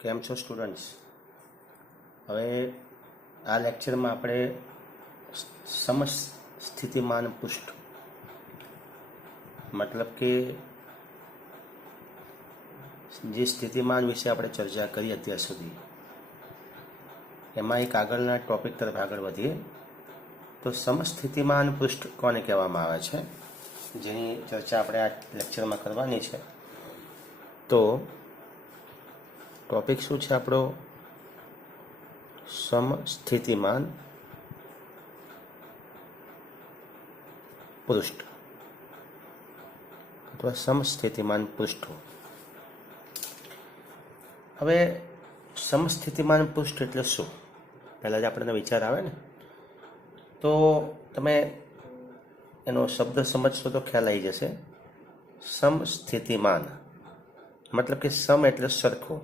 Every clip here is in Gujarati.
કેમ છો સ્ટુડન્ટ્સ? હવે આ લેક્ચરમાં આપણે સમસ્થિતિમાન પૃષ્ઠ મતલબ કે જે સ્થિતિમાન વિશે આપણે ચર્ચા કરી અત્યાર સુધી એમાં એક આગળના ટોપિક તરફ આગળ વધીએ તો સમસ્થિતિમાન પૃષ્ઠ કોને કહેવામાં આવે છે, જેની ચર્ચા આપણે આ લેક્ચરમાં કરવાની છે. તો ટોપિક શું છે આપણો? સમસ્થિતિમાન પૃષ્ઠ અથવા સમસ્થિતિમાન પૃષ્ઠો. હવે સમસ્થિતિમાન પૃષ્ઠ એટલે શું? પહેલાં જ આપણને વિચાર આવે ને, તો તમે એનો શબ્દ સમજશો તો ખ્યાલ આવી જશે. સમસ્થિતિમાન મતલબ કે સમ એટલે સરખું,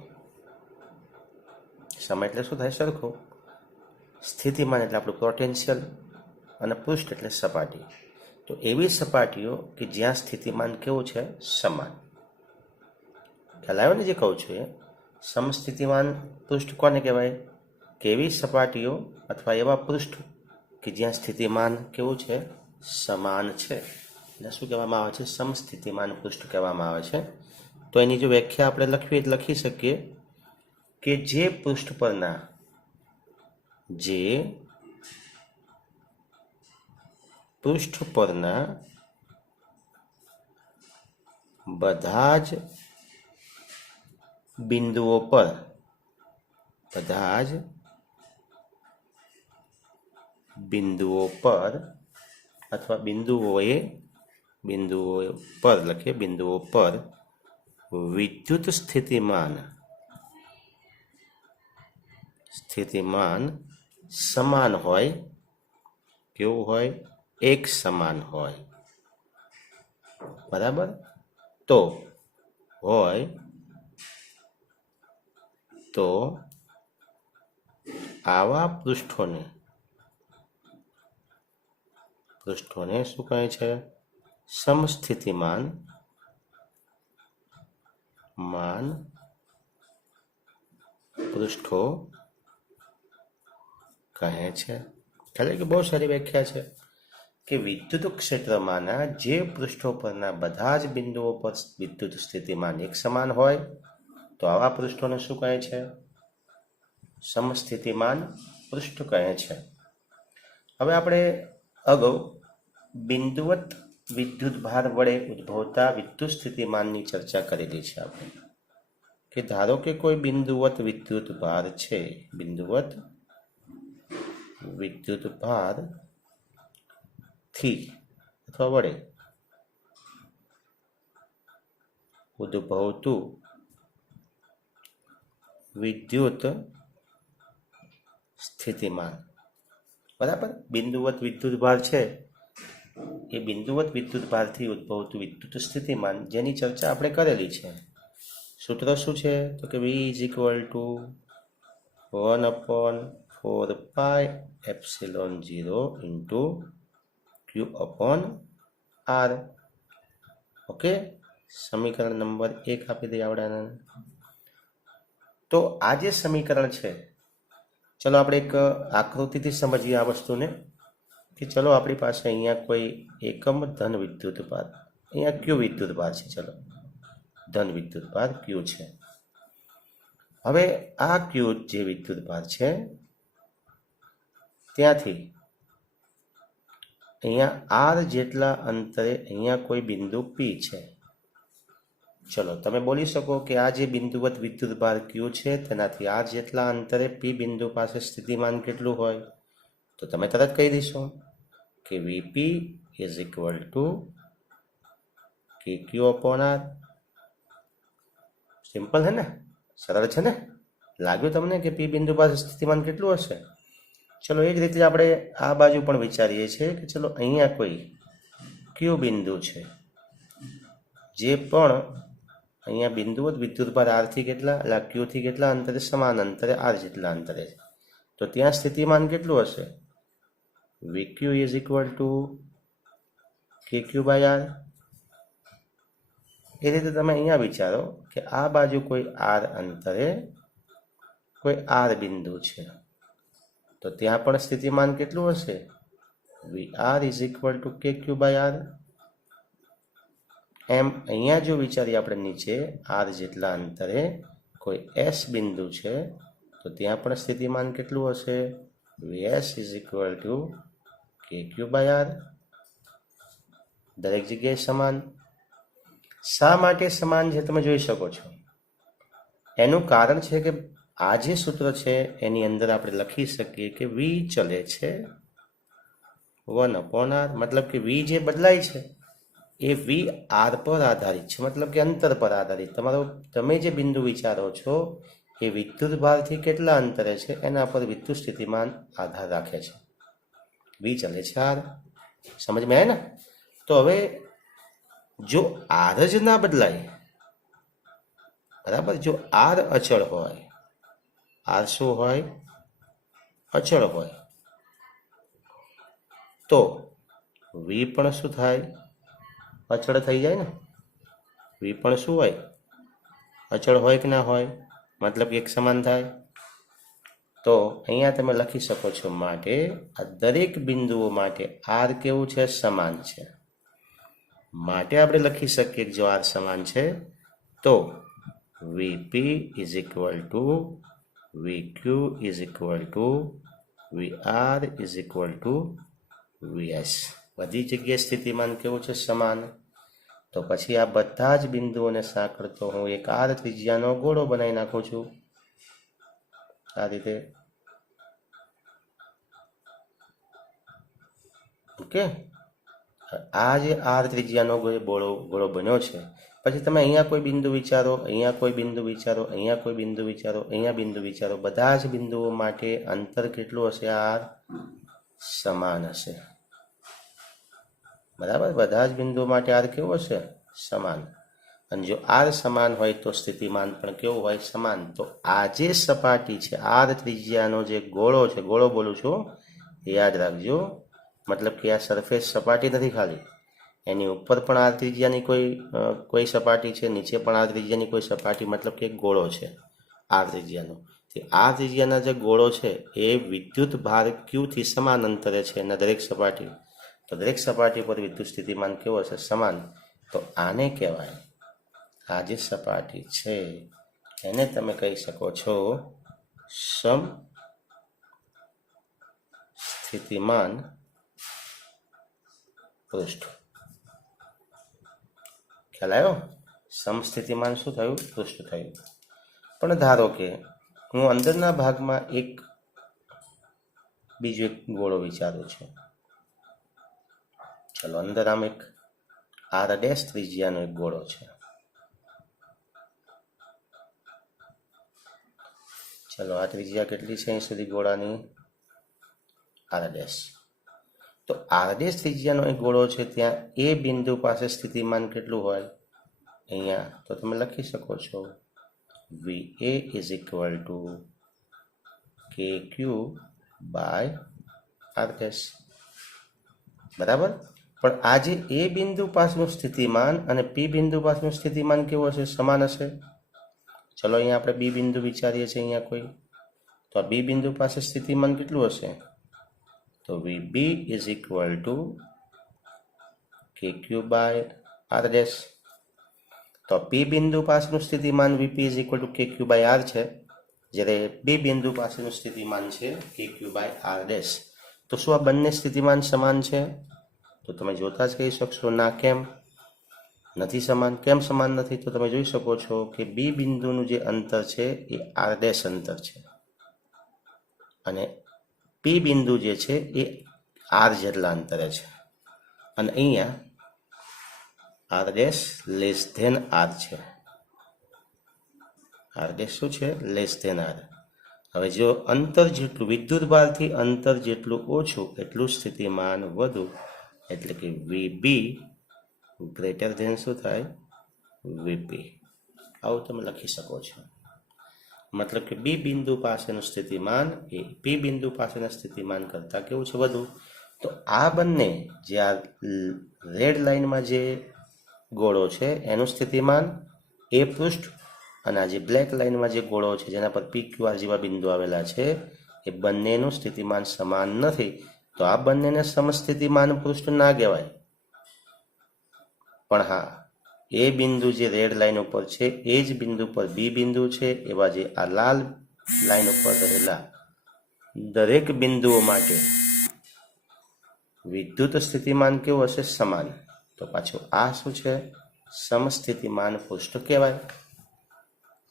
સમ એટલે શું થાય? સરખું. સ્થિતિમાન એટલે આપણું પોટેન્શિયલ અને પૃષ્ઠ એટલે સપાટી. તો એવી સપાટીઓ કે જ્યાં સ્થિતિમાન કેવું છે? સમાન. ખ્યાલ આવ્યો ને જે કહું છું એ? સમસ્થિતિમાન પૃષ્ઠ કોને કહેવાય? કે એવી સપાટીઓ અથવા એવા પૃષ્ઠ કે જ્યાં સ્થિતિમાન કેવું છે? સમાન છે. એટલે શું કહેવામાં આવે છે? સમસ્થિતિમાન પૃષ્ઠ કહેવામાં આવે છે. તો એની જો વ્યાખ્યા આપણે લખી શકીએ કે જે પૃષ્ઠ પરના બધા જ બિંદુઓ પર અથવા બિંદુઓ પર વિદ્યુત સ્થિતિમાન સમાન હોય. કેવું હોય? એક સમાન હોય. બરાબર? તો આવા પૃષ્ઠોને શું કહે છે? સમસ્થિતિમાન પૃષ્ઠો કહે છે. ખ્યાલ કે બહુ સારી વ્યાખ્યા છે કે વિદ્યુત ક્ષેત્રમાંના જે પૃષ્ઠો પરના બધા જ બિંદુઓ પર વિદ્યુત સ્થિતિમાન એક સમાન હોય તો આવા પૃષ્ઠોને શું કહે છે? સમસ્થિતિમાન પૃષ્ઠ કહે છે. હવે આપણે અગાઉ બિંદુવત વિદ્યુત ભાર વડે ઉદ્ભવતા વિદ્યુત સ્થિતિમાનની ચર્ચા કરેલી છે આપણે, કે ધારો કે કોઈ બિંદુવત વિદ્યુત ભાર છે, બિંદુવત વિદ્યુત ભાર થી અથવા વડે ઉદ્ભવતું વિદ્યુત સ્થિતિમાન. બરાબર? બિંદુવત વિદ્યુત ભાર છે, એ બિંદુવત વિદ્યુત ભારથી ઉદ્ભવતું વિદ્યુત સ્થિતિમાન જેની ચર્ચા આપણે કરેલી છે. સૂત્ર શું છે? તો કે V = 1/4πε0 Q/R. ઓકે, સમીકરણ નંબર 1 આપી દઈએ આવડાને. તો આ જે સમીકરણ છે, ચલો આપણે એક આકૃતિથી સમજીએ આ વસ્તુને. કે ચલો આપણી પાસે અહીંયા કોઈ એકમ ધન વિદ્યુત ભાર, અહીંયા Q વિદ્યુત ભાર છે. ચલો ધન વિદ્યુત ભાર Q છે. હવે આ Q જે વિદ્યુત ભાર છે ત્યાંથી અહીંયા R જેટલા અંતરે અહીંયા કોઈ બિંદુ P છે. ચલો તમે બોલી શકો કે આ જે બિંદુવત વિદ્યુત ભાર Q છે તેનાથી R જેટલા અંતરે P બિંદુ પાસે સ્થિતિમાન કેટલું હોય? તો તમે તરત કહી દેશો કે Vp = KQ/R. સિમ્પલ છે ને? સરળ છે ને? લાગ્યું તમને કે P બિંદુ પાસે સ્થિતિમાન કેટલું હશે? ચલો એ જ રીતે આપણે આ બાજુ પણ વિચારીએ છીએ કે ચલો અહીંયા કોઈ Q બિંદુ છે, જે પણ અહીંયા બિંદુવત વિદ્યુત ભાર R થી કેટલા, એટલે Q થી કેટલા અંતરે? સમાન અંતરે R જેટલા અંતરે. તો ત્યાં સ્થિતિમાન કેટલું હશે? Vq = KQ/R. એ રીતે તમે અહીંયા વિચારો કે આ બાજુ કોઈ R અંતરે કોઈ આર બિંદુ છે તો ત્યાં પણ સ્થિતિમાન કેટલું હશે? We are is equal two કે ક્યુ બાય આર. એમ અહીંયા જો વિચારીએ આપણે નીચે આર જેટલા અંતરે કોઈ એસ બિંદુ છે તો ત્યાં પણ સ્થિતિમાન કેટલું હશે? વીએસ ઇઝ ઇક્વલ ટુ કે ક્યુ બાય આર. દરેક જગ્યાએ સમાન. શા માટે સમાન છે તમે જોઈ શકો છો. એનું કારણ છે કે આ જે સૂત્ર છે એની અંદર આપણે લખી શકીએ કે વી ચલે છે 1/r, મતલબ કે વી જે બદલાય છે એ વી આર પર આધારિત છે, મતલબ કે અંતર પર આધારિત. તમે જે બિંદુ વિચારો છો એ વિદ્યુત ભારથી કેટલા અંતરે છે એના પર વિદ્યુત સ્થિતિમાન આધાર રાખે છે. વી ચલે છે આર. સમજમાં આવે ને? તો હવે જો આર જ ના બદલાય, બરાબર, જો આર અચળ હોય, આર શું હોય? અચળ હોય, તો વી પણ શું થાય? અચળ થઈ જાય ને. વી પણ શું હોય? અચળ હોય કે ના હોય? મતલબ એક સમાન થાય. તો અહીંયા તમે લખી શકો છો માટે આ દરેક બિંદુઓ માટે આર કેવું છે? સમાન છે. માટે આપણે લખી શકીએ કે જો આર સમાન છે તો VP is equal to VQ is equal to VR is equal to VS. બધી જગ્યાએ સ્થિતિમાન કેવું છે? સમાન. તો પછી આ બધા જ બિંદુઓને સાંકળતો હું એક આર ત્રિજ્યાનો ગોળો બનાવી નાખું છું આ રીતે. ઓકે, આ જે આર ત્રિજ્યાનો ગોળો બન્યો છે, પછી તમે અહીંયા કોઈ બિંદુ વિચારો, અહીંયા કોઈ બિંદુ વિચારો, અહીંયા કોઈ બિંદુ વિચારો, અહીંયા બિંદુ વિચારો, બધા જ બિંદુઓ માટે અંતર કેટલું હશે? આર સમાન હશે. બરાબર, બધા જ બિંદુઓ માટે આર કેવું હશે? સમાન. અને જો આર સમાન હોય તો સ્થિતિમાન પણ કેવું હોય? સમાન. તો આ જે સપાટી છે, આર ત્રિજ્યાનો જે ગોળો છે, ગોળો બોલું છું યાદ રાખજો, મતલબ કે આ સરફેસ સપાટી નથી ખાલી, એની ઉપર પણ આર ત્રિજ્યાની કોઈ સપાટી છે, નીચે પણ આર ત્રિજ્યાની કોઈ સપાટી, મતલબ કે એક ગોળો છે આર ત્રિજ્યાનો. આ ત્રિજ્યાના જે ગોળો છે એ વિદ્યુત ભાર ક્યુ થી સમાન અંતરે છે એના દરેક સપાટી. તો દરેક સપાટી પર વિદ્યુત સ્થિતિમાન કેવું હશે? સમાન. તો આને કહેવાય, આ જે સપાટી છે એને તમે કહી શકો છો સમ સ્થિતિમાન પૃષ્ઠ. ખ્યાલ આવ્યો? સમસ્થિતિમાન શું થયું? પૃષ્ઠ થયું. પણ ધારો કે હું અંદરના ભાગમાં બીજો એક ગોળો વિચારું છું. ચલો, અંદર આમ એક આર ડેશ ત્રિજ્યાનો એક ગોળો છે. ચલો, આ ત્રિજ્યા કેટલી છે અહીં સુધી ગોળાની? R dash. તો આર ડેશ ત્રિજ્યાનો એક ગોળો છે, ત્યાં એ બિંદુ પાસે સ્થિતિમાન કેટલું હોય? અહીંયા તો તમે લખી શકો છો વી એ ઇઝ ઇક્વલ ટુ કે ક્યુ બાય આર ડેશ. બરાબર. પણ આજે એ બિંદુ પાસનું સ્થિતિમાન અને પી બિંદુ પાસનું સ્થિતિમાન કેવું હશે? સમાન હશે. ચલો, અહીંયા આપણે બી બિંદુ વિચારીએ છીએ અહીંયા કોઈ, તો આ બી બિંદુ પાસે સ્થિતિમાન કેટલું હશે? તો વી બી ઇઝ ઇક્વલ ટુ કે ક્યુ બાય આર ડેશ. તો પી બિંદુ પાસનું સ્થિતિમાન વીપી ઇઝ ઇક્વલ ટુ કે ક્યુ બાય આર છે, જ્યારે બી બિંદુ પાસેનું સ્થિતિમાન છે કે ક્યુ બાય આર ડેશ. તો શું આ બંને સ્થિતિમાન સમાન છે? તો તમે જોતા જ કહી શકશો ના. કેમ નથી સમાન? કેમ સમાન નથી? તો તમે જોઈ શકો છો કે બી બિંદુનું જે અંતર છે એ આર ડેશ અંતર છે અને પી બિંદુ જે છે એ આર જેટલા અંતરે છે, અને અહીંયા r dash less than r છે. આર ડેશ શું છે? Less than r. હવે જો અંતર જેટલું, વિદ્યુત ભારથી અંતર જેટલું ઓછું એટલું સ્થિતિમાન વધુ, એટલે કે વીબી ગ્રેટર ધેન શું થાય? વીપી. આવું તમે લખી શકો છો. મતલબ કે બી બિંદુ પાસેનું સ્થિતિમાન એ પી બિંદુ પાસેના સ્થિતિમાન કરતાં કેવું છે? વધુ. તો આ બંને જે આ રેડ લાઇનમાં જે ગોળો છે એનું સ્થિતિમાન એ પૃષ્ઠ અને આ જે બ્લેક લાઇનમાં જે ગોળો છે જેના પર PQR જેવા બિંદુ આવેલા છે એ બંનેનું સ્થિતિમાન સમાન નથી, તો આ બંનેને સમસ્થિતિમાન પૃષ્ઠ ના કહેવાય. પણ હા, એ બિંદુ જે રેડ લાઇન ઉપર છે એ જ બિંદુ પર બી બિંદુ છે, એવા જે આ લાલ લાઇન ઉપર રહેલા દરેક બિંદુઓ માટે વિદ્યુત સ્થિતિમાન કેવું હશે? સમાન. તો પાછું આ શું છે? સમસ્થિતિમાન પૃષ્ઠ કહેવાય.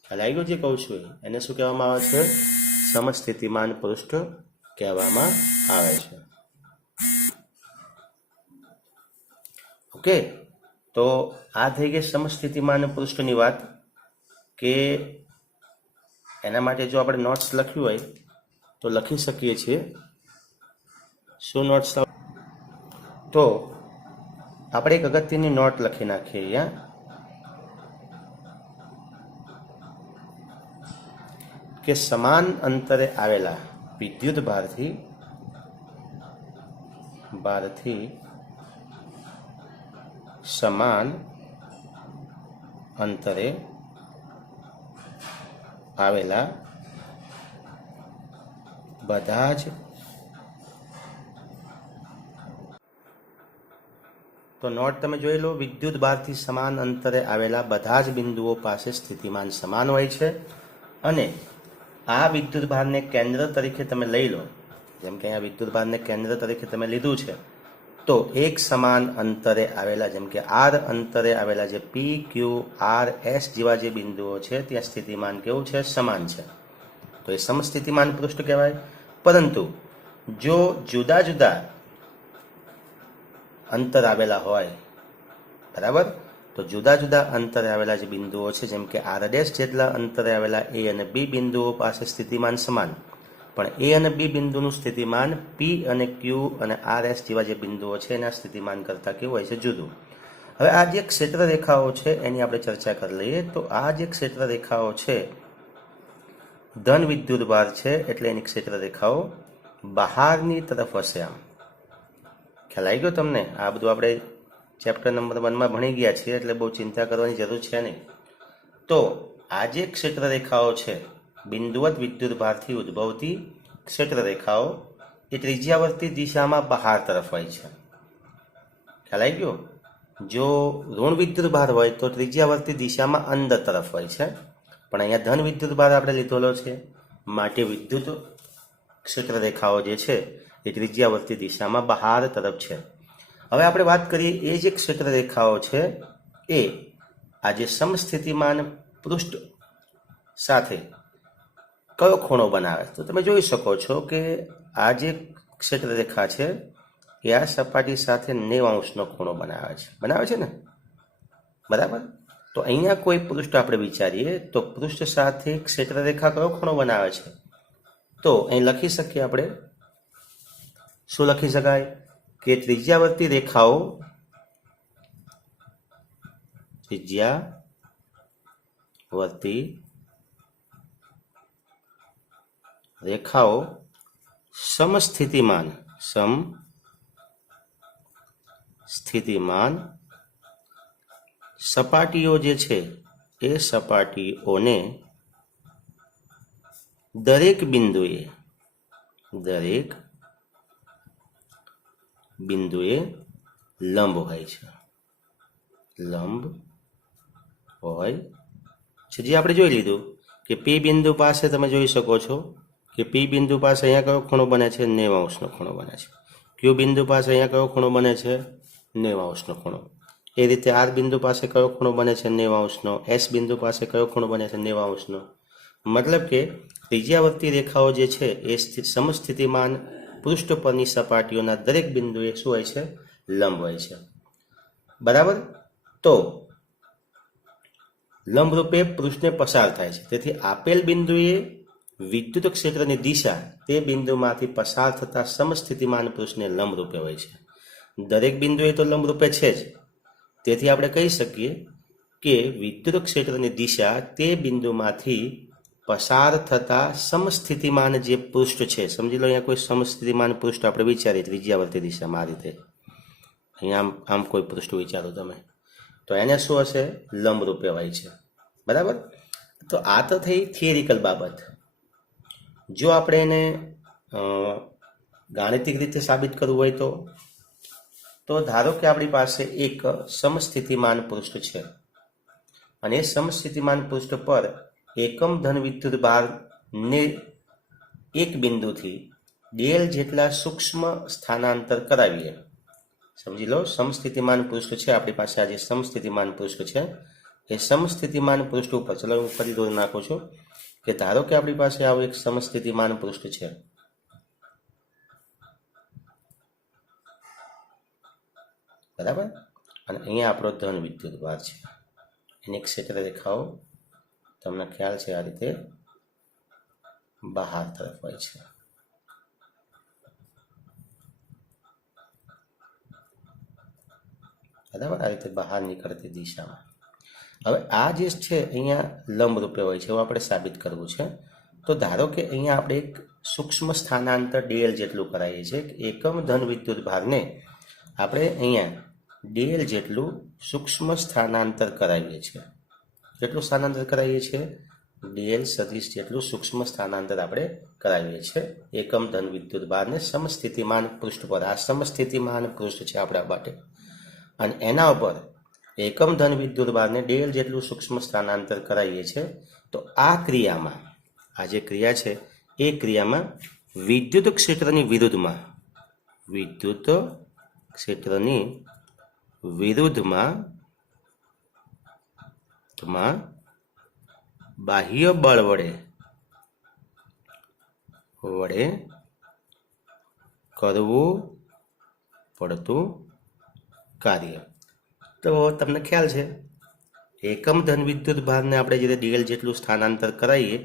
ખ્યાલ આવી ગયો જે કહું છું એને શું કહેવામાં આવે છે? સમસ્થિતિમાન પૃષ્ઠ કહેવામાં આવે છે. ઓકે, તો આ થઈ ગઈ સમસ્થિતિમાન પૃષ્ઠની વાત. કે એના માટે જો આપણે નોટ્સ લખ્યું હોય તો લખી શકીએ છીએ. શું નોટ્સ? તો આપણે એક અગત્યની નોટ લખી નાખીએ અહીંયા. કે સમાન અંતરે આવેલા વિદ્યુત ભારથી સમાન અંતરે આવેલા બધા જ તો નોટ તમે જોઈ લો. વિદ્યુત ભારથી સમાન અંતરે આવેલા બધા જ બિંદુઓ પાસે સ્થિતિમાન સમાન હોય છે. અને આ વિદ્યુત ભારને કેન્દ્ર તરીકે તમે લઈ લો, જેમ કે અહીંયા વિદ્યુત ભારને કેન્દ્ર તરીકે તમે લીધું છે, તો એક સમાન અંતરે આવેલા, જેમ કે R અંતરે આવેલા જે PQRS જેવા જે બિંદુઓ છે ત્યાં સ્થિતિમાન કેવું છે? સમાન છે. તો એ સમસ્થિતિમાન પૃષ્ઠ કહેવાય. પરંતુ જો જુદા જુદા અંતર આવેલા હોય, બરાબર, તો જુદા જુદા અંતરે આવેલા જે બિંદુઓ છે, જેમ કે R' જેટલા અંતરે આવેલા A અને B બિંદુઓ પાસે સ્થિતિમાન સમાન, પણ A અને B બિંદુનું સ્થિતિમાન P અને Q અને RS જેવા જે બિંદુઓ છે એના સ્થિતિમાન કરતાં કેવું હોય છે? જુદું. હવે આ જે ક્ષેત્ર રેખાઓ છે એની આપણે ચર્ચા કરી લઈએ. તો આ જે ક્ષેત્ર રેખાઓ છે ધન વિદ્યુત ભાર છે, એટલે એની ક્ષેત્ર રેખાઓ બહારની તરફ હશે. આમ ખ્યાલ આવી ગયો તમને? આ બધું આપણે ચેપ્ટર નંબર 1માં ભણી ગયા છીએ, એટલે બહુ ચિંતા કરવાની જરૂર છે નહીં. તો આ જે ક્ષેત્ર રેખાઓ છે, બિંદુવત વિદ્યુત ભારથી ઉદ્ભવતી ક્ષેત્ર રેખાઓ એ ત્રિજ્યાવર્તી દિશામાં બહાર તરફ હોય છે. ખ્યાલ આવી ગયો? જો ઋણ વિદ્યુત ભાર હોય તો ત્રિજ્યાવર્તી દિશામાં અંદર તરફ હોય છે, પણ અહીંયા ધન વિદ્યુત ભાર આપણે લીધેલો છે, માટે વિદ્યુત ક્ષેત્ર રેખાઓ જે છે એ ત્રિજ્યાવર્તી દિશામાં બહાર તરફ છે. હવે આપણે વાત કરીએ એ જે ક્ષેત્ર રેખાઓ છે એ આ જે સમસ્થિતિમાન પૃષ્ઠ સાથે કયો ખૂણો બનાવે? તો તમે જોઈ શકો છો કે આ જે ક્ષેત્ર રેખા છે એ આ સપાટી સાથે 90° ખૂણો બનાવે છે ને, બરાબર. તો અહીંયા કોઈ પૃષ્ઠ આપણે વિચારીએ તો પૃષ્ઠ સાથે ક્ષેત્ર રેખા કયો ખૂણો બનાવે છે? તો અહીં લખી શકીએ આપણે. શું લખી શકાય? કે ત્રિજ્યાવર્તી રેખાઓ સમસ્થિતિમાન સપાટીઓ જે છે એ સપાટીઓને દરેક બિંદુએ લંબ હોય છે. જે આપણે જોઈ લીધું કે P બિંદુ પાસે તમે જોઈ શકો છો કે P બિંદુ પાસે અહીંયા કયો ખૂણો બને છે? 90° ખૂણો બને છે. Q બિંદુ પાસે અહીંયા કયો ખૂણો બને છે? 90° ખૂણો. એ રીતે R બિંદુ પાસે કયો ખૂણો બને છે? 90°. S બિંદુ પાસે કયો ખૂણો બને છે? 90°. મતલબ કે ત્રિજ્યાવર્તી રેખાઓ જે છે એ સમસ્થિતિમાન પૃષ્ઠ પરની સપાટીઓના દરેક બિંદુએ શું હોય છે? લંબ હોય છે. બરાબર. તો લંબરૂપે પૃષ્ઠને પસાર થાય છે. તેથી આપેલ બિંદુએ વિદ્યુત ક્ષેત્રની દિશા તે બિંદુમાંથી પસાર થતા સમસ્થિતિમાન પૃષ્ઠને લંબરૂપે હોય છે. દરેક બિંદુએ તો લંબરૂપે છે જ. તેથી આપણે કહી શકીએ કે વિદ્યુત ક્ષેત્રની દિશા તે બિંદુમાંથી પસાર થતા સમસ્થિતિમાન જે પૃષ્ઠ છે, સમજી લો અહીંયા કોઈ સમસ્થિતિમાન પૃષ્ઠ આપણે વિચારીએ ત્રિજ્યાવર્તી દિશામાં આ રીતે, અહીંયા આમ કોઈ પૃષ્ઠ વિચારો તમે, તો એને શું હશે? લંબરૂપે હોય છે. બરાબર. તો આ તો થઈ થિયરિકલ બાબત. જો આપણે એને ગાણિતિક રીતે સાબિત કરવું હોય તો ધારો કે આપણી પાસે એક સમસ્થિતિમાન પૃષ્ઠ છે અને એ સમસ્થિતિમાન પૃષ્ઠ પર એકમ ધન વિદ્યુત ભારને એક બિંદુથી dl જેટલા સૂક્ષ્મ સ્થાનાંતર કરાવીએ. સમજી લો, સમસ્થિતિમાન પૃષ્ઠ છે આપણી પાસે. આ જે સમસ્થિતિમાન પૃષ્ઠ છે એ સમસ્થિતિમાન પૃષ્ઠ ઉપર, ચલો હું ફરી દોરી નાખું છું કે ધારો કે આપણી પાસે આવું એક સમસ્થિતિમાન પૃષ્ઠ છે. બરાબર. અને અહીંયા આપણો ધન વિદ્યુત ભાર છે. એની ક્ષેત્ર રેખાઓ તમને ખ્યાલ છે આ રીતે બહાર તરફ હોય છે. બરાબર, આ રીતે બહાર નીકળતી દિશામાં. હવે આ જે છે અહીંયા લંબ રૂપે હોય છે, એવું આપણે સાબિત કરવું છે. તો ધારો કે અહીંયા આપણે એક સૂક્ષ્મ સ્થાનાંતર dl જેટલું કરાવીએ છીએ. એકમ ધન વિદ્યુત ભારને આપણે અહીંયા dl જેટલું સૂક્ષ્મ સ્થાનાંતર કરાવીએ છીએ. કેટલું સ્થાનાંતર કરાવીએ છીએ? dl સદિશ જેટલું સૂક્ષ્મ સ્થાનાંતર આપણે કરાવીએ છીએ એકમ ધન વિદ્યુત ભારને સમસ્થિતિમાન પૃષ્ઠ પર. આ સમસ્થિતિમાન પૃષ્ઠ છે આપણા માટે અને એના ઉપર એકમ ધન વિદ્યુત ભારને dl જેટલું સૂક્ષ્મ સ્થાનાંતર કરાવીએ છીએ. તો આ ક્રિયામાં, આ જે ક્રિયા છે એ ક્રિયામાં વિદ્યુત ક્ષેત્રની વિરુદ્ધમાં બાહ્ય બળ વડે કરવું પડતું કાર્ય. તો તમને ખ્યાલ છે એકમ ધન વિદ્યુત ભારને આપણે જ્યારે dl જેટલું સ્થાનાંતર કરાવીએ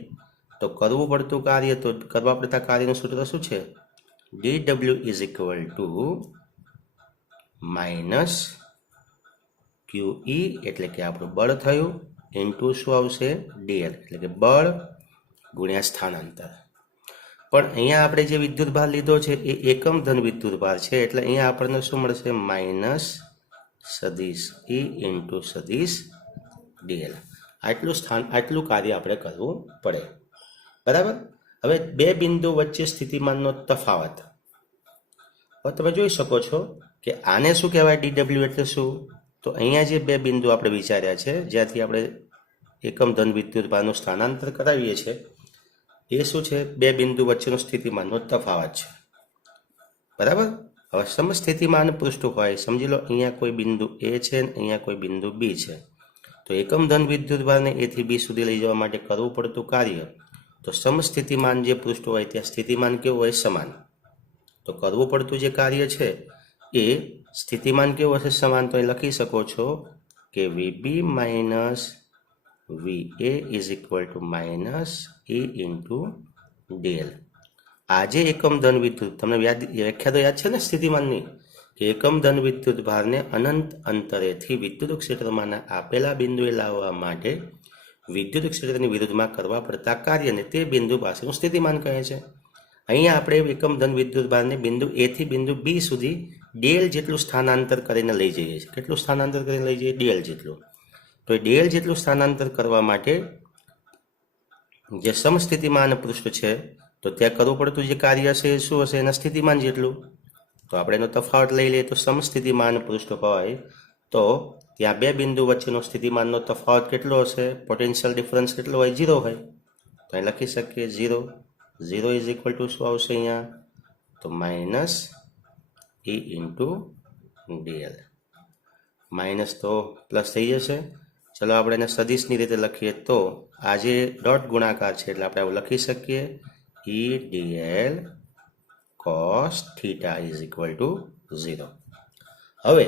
તો કરવું પડતું કાર્ય, તો કરવા પડતા કાર્યનું સૂત્ર શું છે? dw is equal two minus QE એટલે કે આપણું બળ થયું ઇન્ટુ શું આવશે? dl એટલે કે બળ ગુણ્યા સ્થાનાંતર. પણ અહીંયા આપણે જે વિદ્યુત ભાર લીધો છે એ એકમ ધન વિદ્યુત ભાર છે એટલે અહીંયા આપણને શું મળશે? માઇનસ સદિશ E ઇન્ટુ સદિશ dl. આટલું કાર્ય આપણે કરવું પડે. બરાબર. હવે બે બિંદુ વચ્ચે સ્થિતિમાનનો તફાવત. હવે તમે જોઈ શકો છો કે આને શું કહેવાય? dw એટલે શું? તો અહીંયા જે બે બિંદુ આપણે વિચાર્યા છે જ્યાંથી આપણે એકમ ધન વિદ્યુત ભારનું સ્થાનાંતર કરાવીએ છીએ એ શું છે? બે બિંદુ વચ્ચેનો સ્થિતિમાનનો તફાવત છે. બરાબર. હવે સમસ્થિતિમાન પૃષ્ઠ હોય, સમજી લો અહીંયા કોઈ બિંદુ A છે ને અહીંયા કોઈ બિંદુ B છે. તો એકમ ધન વિદ્યુત ભારને A થી B સુધી લઈ જવા માટે કરવું પડતું કાર્ય, તો સમસ્થિતિમાન જે પૃષ્ઠ હોય ત્યાં સ્થિતિમાન કેવું હોય? સમાન. તો કરવું પડતું જે કાર્ય છે એ સ્થિતિમાન કેવું હશે? સમાન. તો એ લખી શકો છો કે VB minus VA is equal two minus E into dl. આજે એકમ ધન વિદ્યુત, તમને વ્યાખ્યા તો યાદ છે ને સ્થિતિમાનની, કે એકમ ધન વિદ્યુત ભારને અનંત અંતરેથી વિદ્યુત ક્ષેત્રમાં આપેલા બિંદુએ લાવવા માટે વિદ્યુત ક્ષેત્રની વિરુદ્ધમાં કરવા પડતા કાર્યને તે બિંદુ પાસેનું સ્થિતિમાન કહે છે. અહીંયા આપણે એકમ ધન વિદ્યુત ભારને બિંદુ A થી બિંદુ B સુધી dl જેટલું સ્થાનાંતર કરીને લઈ જઈએ છીએ. કેટલું સ્થાનાંતર કરીને લઈ જઈએ? dl જેટલું. તો એ dl જેટલું સ્થાનાંતર કરવા માટે જે સમસ્થિતિમાન પૃષ્ઠ છે તો ત્યાં કરવું પડતું જે કાર્ય છે એ શું હશે? એના સ્થિતિમાન જેટલું. તો આપણે એનો તફાવત લઈ લઈએ. તો સમસ્થિતિમાન પૃષ્ઠ હોય તો ત્યાં બે બિંદુ વચ્ચેનો સ્થિતિમાનનો તફાવત કેટલો હશે? પોટેન્શિયલ ડિફરન્સ કેટલો હોય? 0 હોય. તો અહીં લખી શકીએ 0 ઇઝ ઇક્વલ ટુ શું આવશે અહીંયા? તો minus E into dl. Minus તો પ્લસ થઈ જશે. ચલો આપણે એને સદિશની રીતે લખીએ તો આ જે ડોટ ગુણાકાર છે એટલે આપણે આવું લખી શકીએ E dl cos theta is equal to 0. હવે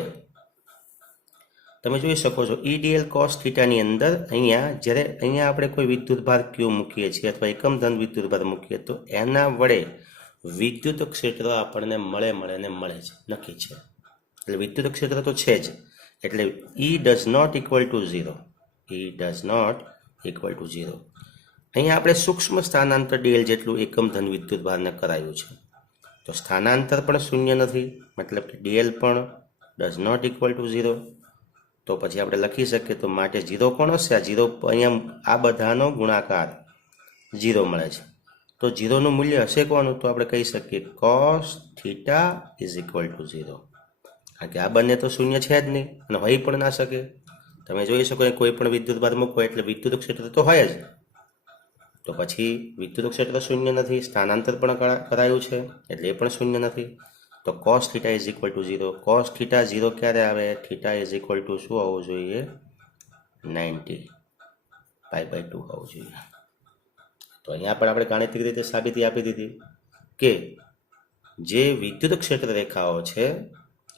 તમે જોઈ શકો છો E dl cos theta ની અંદર જ્યારે અહીંયા આપણે કોઈ વિદ્યુત ભાર Q મૂકીએ છીએ અથવા એકમ ધન વિદ્યુત ભાર મૂકીએ તો એના વડે વિદ્યુત ક્ષેત્ર આપણને મળે છે, નક્કી છે. એટલે વિદ્યુત ક્ષેત્ર તો છે જ, એટલે E does not equal to 0. અહીંયા આપણે સૂક્ષ્મ સ્થાનાંતર dl જેટલું એકમ ધન વિદ્યુત ભારને કરાયું છે. તો સ્થાનાંતર પણ શૂન્ય નથી, મતલબ કે dl પણ does not equal to 0. તો પછી આપણે લખી શકીએ તો માટે 0 કોણ હશે? આ 0 અહીંયા આ બધાનો ગુણાકાર 0 મળે છે. તો 0નું મૂલ્ય હશે કોનું? તો આપણે કહી શકીએ cos theta is equal two 0. કારણ કે આ બંને તો શૂન્ય છે જ નહીં અને હોઈ પણ ના શકે. તમે જોઈ શકો કોઈ પણ વિદ્યુત ભાર મૂકો એટલે વિદ્યુત ક્ષેત્ર તો હોય જ. તો પછી વિદ્યુત ક્ષેત્ર શૂન્ય નથી, સ્થાનાંતર પણ કરાયું છે એટલે એ પણ શૂન્ય નથી. તો cos theta is equal two 0. cos theta 0 ક્યારે આવે? થીટા ઇઝ ઇક્વલ ટુ શું હોવું જોઈએ? 90 π/2 હોવું જોઈએ. તો અહીંયા પણ આપણે ગાણિતિક રીતે સાબિતી આપી દીધી કે જે વિદ્યુત ક્ષેત્ર રેખાઓ છે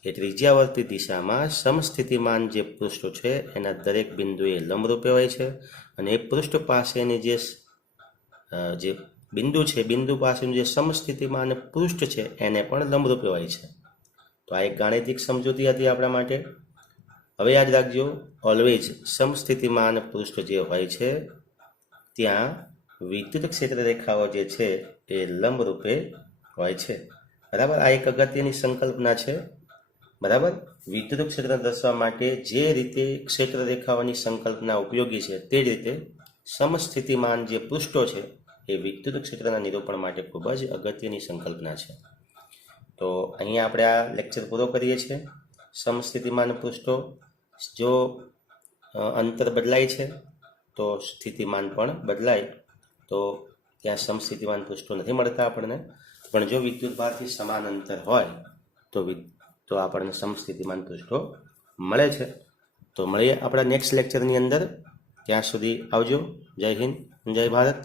એ ત્રિજ્યાવર્તી દિશામાં સમસ્થિતિમાન જે પૃષ્ઠો છે એના દરેક બિંદુએ લંબરૂપે હોય છે અને એ પૃષ્ઠ પાસેની જે બિંદુ છે બિંદુ પાસેનું જે સમસ્થિતિમાન પૃષ્ઠ છે એને પણ લંબરૂપે હોય છે. તો આ એક ગાણિતિક સમજૂતી હતી આપણા માટે. હવે યાદ રાખજો, ઓલવેઝ સમસ્થિતિમાન પૃષ્ઠ જે હોય છે ત્યાં વિદ્યુત ક્ષેત્ર રેખાઓ જે છે એ લંબરૂપે હોય છે. બરાબર, આ એક અગત્યની સંકલ્પના છે. બરાબર, વિદ્યુત ક્ષેત્ર દર્શાવવા માટે જે રીતે ક્ષેત્ર રેખાઓની સંકલ્પના ઉપયોગી છે તે જ રીતે સમસ્થિતિમાન જે પૃષ્ઠો છે એ વિદ્યુત ક્ષેત્રના નિરૂપણ માટે ખૂબ જ અગત્યની સંકલ્પના છે. તો અહીંયા આપણે આ લેક્ચર પૂરો કરીએ છીએ. સમસ્થિતિમાન પૃષ્ઠો, જો અંતર બદલાય છે તો સ્થિતિમાન પણ બદલાય. તો ત્યાં સમસ્થિતિમાન પૃષ્ઠો નથી મળતા આપણને, પણ જો વિદ્યુત ભારથી સમાન અંતર હોય તો આપણને સમસ્થિતિમાન પૃષ્ઠો મળે છે. તો મળીએ આપણા નેક્સ્ટ લેક્ચરની અંદર. ત્યાં સુધી આવજો. જય હિન્દ, જય ભારત.